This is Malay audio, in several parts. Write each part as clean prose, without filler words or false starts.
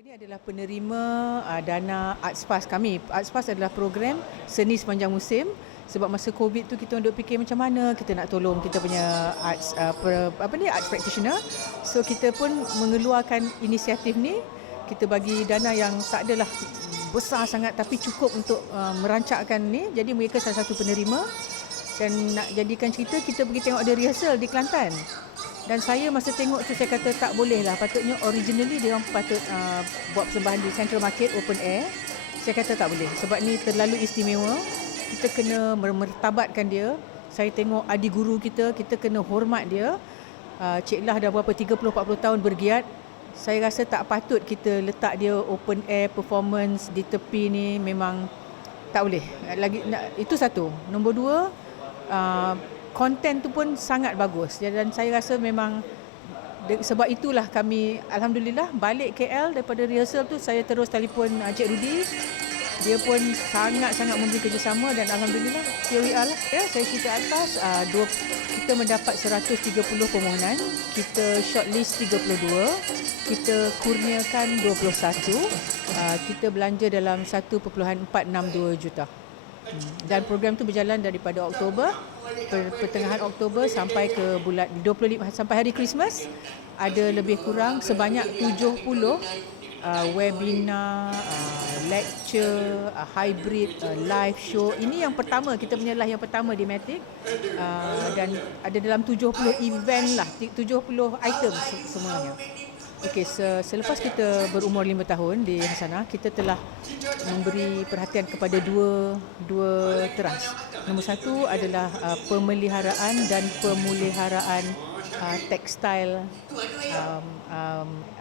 Ini adalah penerima dana ArtSpas kami. ArtSpas adalah program seni sepanjang musim. Sebab masa COVID tu kita duk fikir macam mana kita nak tolong kita punya arts arts practitioner. So kita pun mengeluarkan inisiatif ni. Kita bagi dana yang tak adalah besar sangat tapi cukup untuk merancangkan ni. Jadi mereka salah satu penerima. Dan nak jadikan cerita, kita pergi tengok ada rehearsal di Kelantan. Dan saya masa tengok tu saya kata tak boleh lah. Patutnya originally dia orang patut buat persembahan di Central Market open air. Saya kata tak boleh sebab ni terlalu istimewa. Kita kena mertabatkan dia. Saya tengok adik guru kita kena hormat dia. Cik Lah dah berapa 30-40 tahun bergiat. Saya rasa tak patut kita letak dia open air performance di tepi ni, memang tak boleh. Lagi itu satu. Nombor dua, konten tu pun sangat bagus dan saya rasa memang sebab itulah kami alhamdulillah balik KL daripada rehearsal tu saya terus telefon Cik Rudy. Dia pun sangat-sangat memberi kerjasama dan alhamdulillah here we are lah. Ya, saya cerita atas kita mendapat 130 permohonan, kita shortlist 32, kita kurniakan 21, kita belanja dalam 1.462 juta. Dan program tu berjalan daripada Oktober, pertengahan Oktober sampai ke bulan 25 sampai hari Christmas. Ada lebih kurang sebanyak 70 webinar, lecture, hybrid, live show. Ini yang pertama, kita punya live yang pertama di Matic. Dan ada dalam 70 event lah, 70 item semuanya. Okey, selepas kita berumur 5 tahun di Hasanah, kita telah memberi perhatian kepada dua teras. Nombor satu adalah pemeliharaan dan pemuliharaan tekstil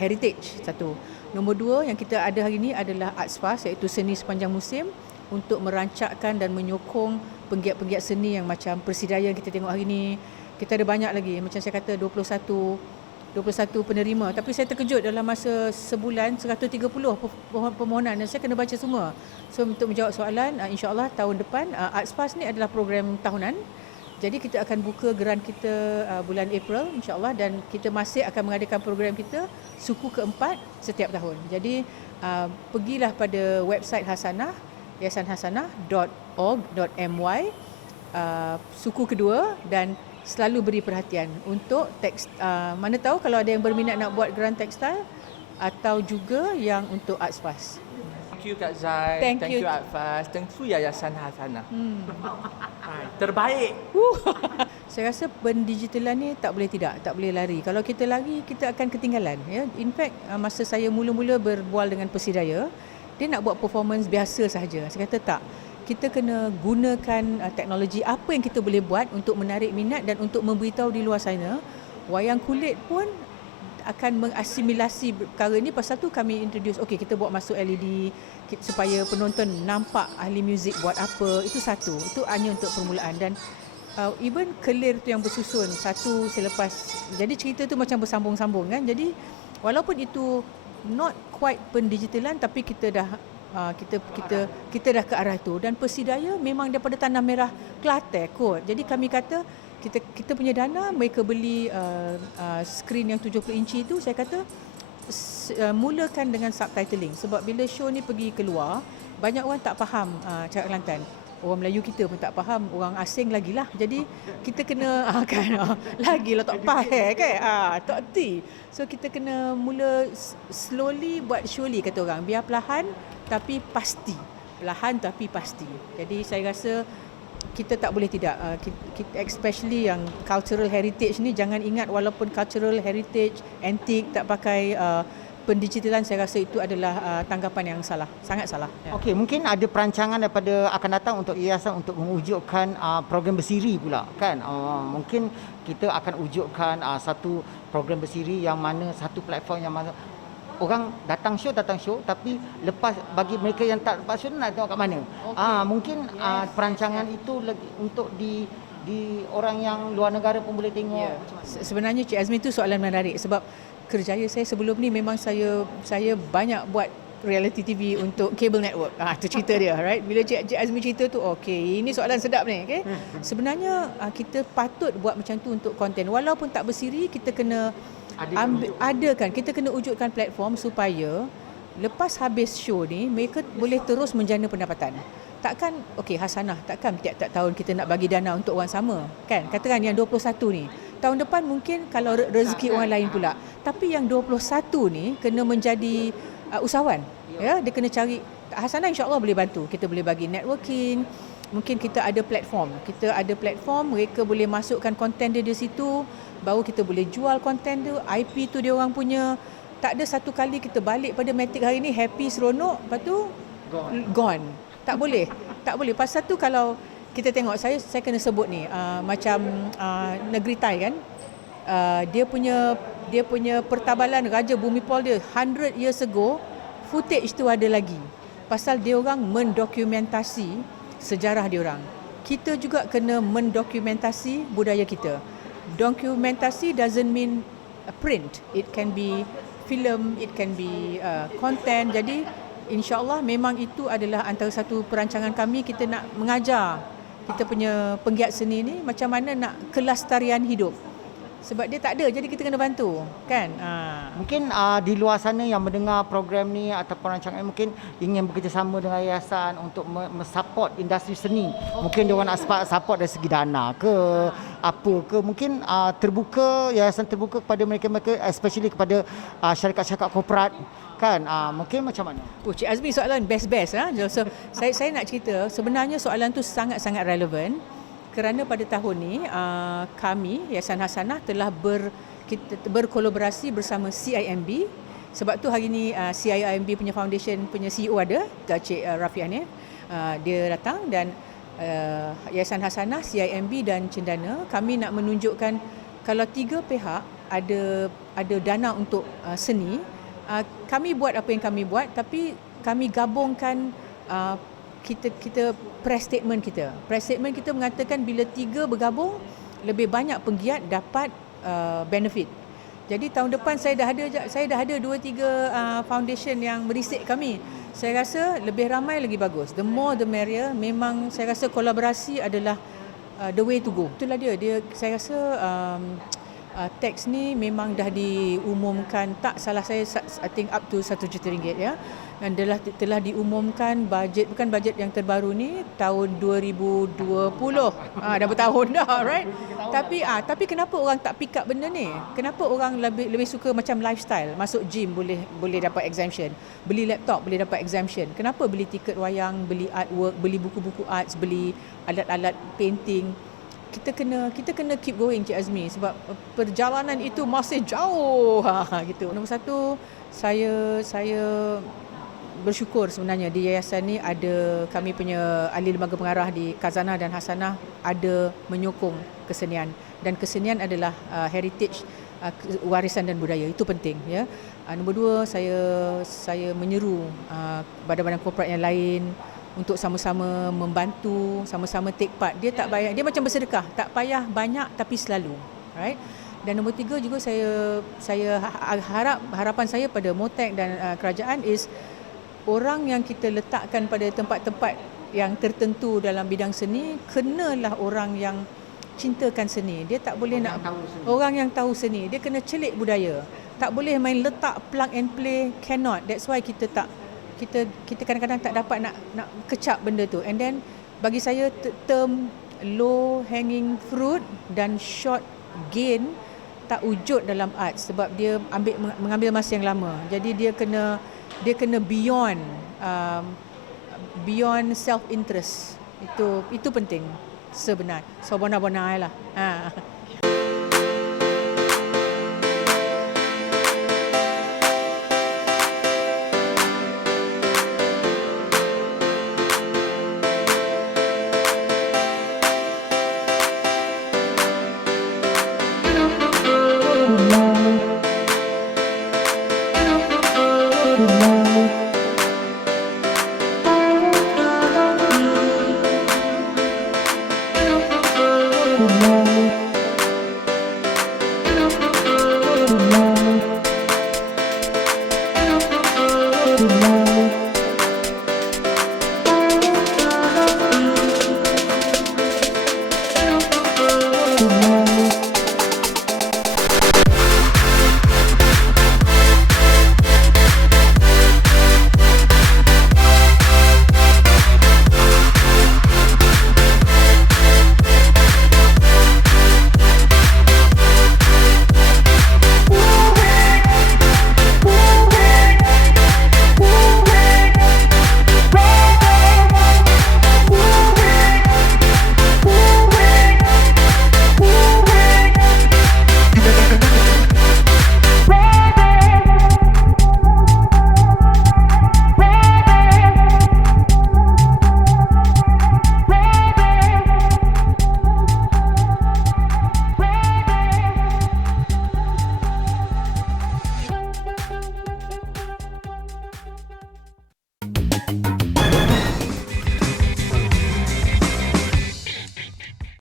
heritage satu. Nombor dua yang kita ada hari ini adalah ArtSpas, iaitu seni sepanjang musim untuk merancangkan dan menyokong penggiat-penggiat seni yang macam Persidaya yang kita tengok hari ini. Kita ada banyak lagi, macam saya kata 21 penerima, tapi saya terkejut dalam masa sebulan 130 permohonan dan saya kena baca semua. So untuk menjawab soalan, insya-Allah tahun depan ArtSpas ni adalah program tahunan. Jadi kita akan buka geran kita bulan April insya-Allah dan kita masih akan mengadakan program kita suku keempat setiap tahun. Jadi pergilah pada website Hasanah, yayasanhasanah.org.my, suku kedua, dan selalu beri perhatian untuk teks. Mana tahu kalau ada yang berminat nak buat geran tekstil atau juga yang untuk ArtSpas. Thank you Kak Zai. Thank you ArtSpas. Thank you Yayasan Hasanah. Terbaik. Saya rasa pendigitalan ni tak boleh lari. Kalau kita lari, kita akan ketinggalan. Ya. In fact, masa saya mula-mula berbual dengan Persidaya, dia nak buat performance biasa sahaja. Saya kata tak. Kita kena gunakan teknologi apa yang kita boleh buat untuk menarik minat dan untuk memberitahu di luar sana. Wayang kulit pun akan mengasimilasi perkara ni. Pasal tu kami introduce, kita buat masuk LED supaya penonton nampak ahli muzik buat apa. Itu satu, itu hanya untuk permulaan. Dan even kelir tu yang bersusun satu selepas, jadi cerita tu macam bersambung-sambung kan. Jadi walaupun itu not quite pendigitalan, tapi kita dah kita dah ke arah tu. Dan Persidaya memang daripada Tanah Merah Kelantan kot. Jadi kami kata kita punya dana, mereka beli skrin yang 70 inci tu, saya kata mulakan dengan subtitling. Sebab bila show ni pergi keluar, banyak orang tak faham cakap Kelantan. Orang Melayu kita pun tak faham, orang asing lagilah. Jadi kita kena lagilah tak faham kan. Tak erti. So kita kena mula slowly but surely kata orang. Biar perlahan tapi pasti. Perlahan tapi pasti. Jadi saya rasa kita tak boleh tidak. Especially yang cultural heritage ni, jangan ingat walaupun cultural heritage, antik, tak pakai pendigitalan, saya rasa itu adalah tanggapan yang salah, sangat salah. Ya. Okey, mungkin ada perancangan daripada akan datang untuk yayasan untuk mewujudkan program bersiri pula kan. Mungkin kita akan wujudkan satu program bersiri yang mana satu platform yang mana orang datang show, tapi lepas bagi mereka yang tak lepas show nak tengok kat mana. Mungkin perancangan itu untuk di orang yang luar negara pun boleh tengok. Yeah. Sebenarnya Cik Azmi itu soalan menarik sebab kerjaya saya sebelum ni memang saya banyak buat reality TV untuk cable network. Itu cerita dia, right? Bila Cik Azmi cerita tu, ini soalan sedap ni, okay? Sebenarnya kita patut buat macam tu untuk konten. Walaupun tak bersiri, kita kena adakan, kita kena wujudkan platform supaya lepas habis show ni, mereka boleh terus menjana pendapatan. Takkan, okey Hasanah, takkan tiap-tiap tahun kita nak bagi dana untuk orang sama, kan? Katakan yang 21 ni, tahun depan mungkin kalau rezeki orang lain pula. Tapi yang 21 ni kena menjadi usahawan. Ya, dia kena cari. Hasanah insya-Allah boleh bantu. Kita boleh bagi networking. Mungkin kita ada platform. Mereka boleh masukkan konten dia di situ, baru kita boleh jual konten dia, IP tu dia orang punya. Tak ada satu kali kita balik pada Matic hari ni happy seronok, lepas tu gone. Tak boleh. Pasal tu kalau kita tengok, saya kena sebut ni, macam negeri Thai kan, dia punya pertabalan Raja Bhumipol dia 100 years ago, footage tu ada lagi. Pasal dia orang mendokumentasi sejarah dia orang. Kita juga kena mendokumentasi budaya kita. Dokumentasi doesn't mean print. It can be film, it can be content. Jadi insya-Allah memang itu adalah antara satu perancangan kami. Kita nak mengajar kita punya penggiat seni ni macam mana nak kelestarian hidup. Sebab dia tak ada, jadi kita kena bantu, kan? Mungkin di luar sana yang mendengar program ni atau perancangan mungkin ingin bekerjasama dengan yayasan untuk mensupport industri seni. Mungkin dia orang nak support dari segi dana ke apa ke. Mungkin yayasan terbuka kepada mereka-mereka, especially kepada syarikat-syarikat korporat, kan? Mungkin macam mana? Cik Azmi, soalan best-best. So, saya nak cerita, sebenarnya soalan tu sangat-sangat relevan. Kerana pada tahun ni kami Yayasan Hasanah telah berkolaborasi bersama CIMB. Sebab tu hari ni CIMB punya foundation punya CEO ada, Cik Rafi Hanif. Dia datang dan Yayasan Hasanah, CIMB dan Cendana, kami nak menunjukkan kalau tiga pihak ada dana untuk seni, kami buat apa yang kami buat, tapi kami gabungkan kita press statement kita. Press statement kita mengatakan bila tiga bergabung, lebih banyak penggiat dapat benefit. Jadi tahun depan saya dah ada 2-3 foundation yang merisik kami. Saya rasa lebih ramai lagi bagus. The more the merrier. Memang saya rasa kolaborasi adalah the way to go. Itulah dia saya rasa teks ni memang dah diumumkan, tak salah saya, I think up to RM1 juta ya. Dan telah diumumkan bajet, bukan bajet yang terbaru ni, tahun 2020. Dah bertahun dah, right? Tapi kenapa orang tak pick up benda ni? Kenapa orang lebih suka macam lifestyle? Masuk gym boleh dapat exemption. Beli laptop boleh dapat exemption. Kenapa beli tiket wayang, beli artwork, beli buku-buku arts, beli alat-alat painting? Kita kena keep going, Cik Azmi, sebab perjalanan itu masih jauh. Gitu. Nombor satu, saya bersyukur sebenarnya di yayasan ni ada kami punya ahli lembaga pengarah di Khazanah dan Hasanah ada menyokong kesenian, dan kesenian adalah heritage, warisan dan budaya. Itu penting, ya. Nombor dua, saya menyeru badan-badan korporat yang lain untuk sama-sama membantu, sama-sama take part. Dia tak payah, dia macam bersedekah, tak payah banyak tapi selalu, right? Dan nombor tiga juga saya harapan saya pada Motek dan kerajaan is orang yang kita letakkan pada tempat-tempat yang tertentu dalam bidang seni kenalah orang yang cintakan seni. Dia tak boleh orang yang tahu seni. Dia kena celik budaya. Tak boleh main letak plug and play, cannot. That's why kita kadang-kadang tak dapat nak kecap benda tu. And then bagi saya term low hanging fruit dan short gain tak wujud dalam art sebab dia mengambil masa yang lama. Jadi dia kena beyond self interest. Itu penting sebenarnya. So bona-bona lah. Thank you.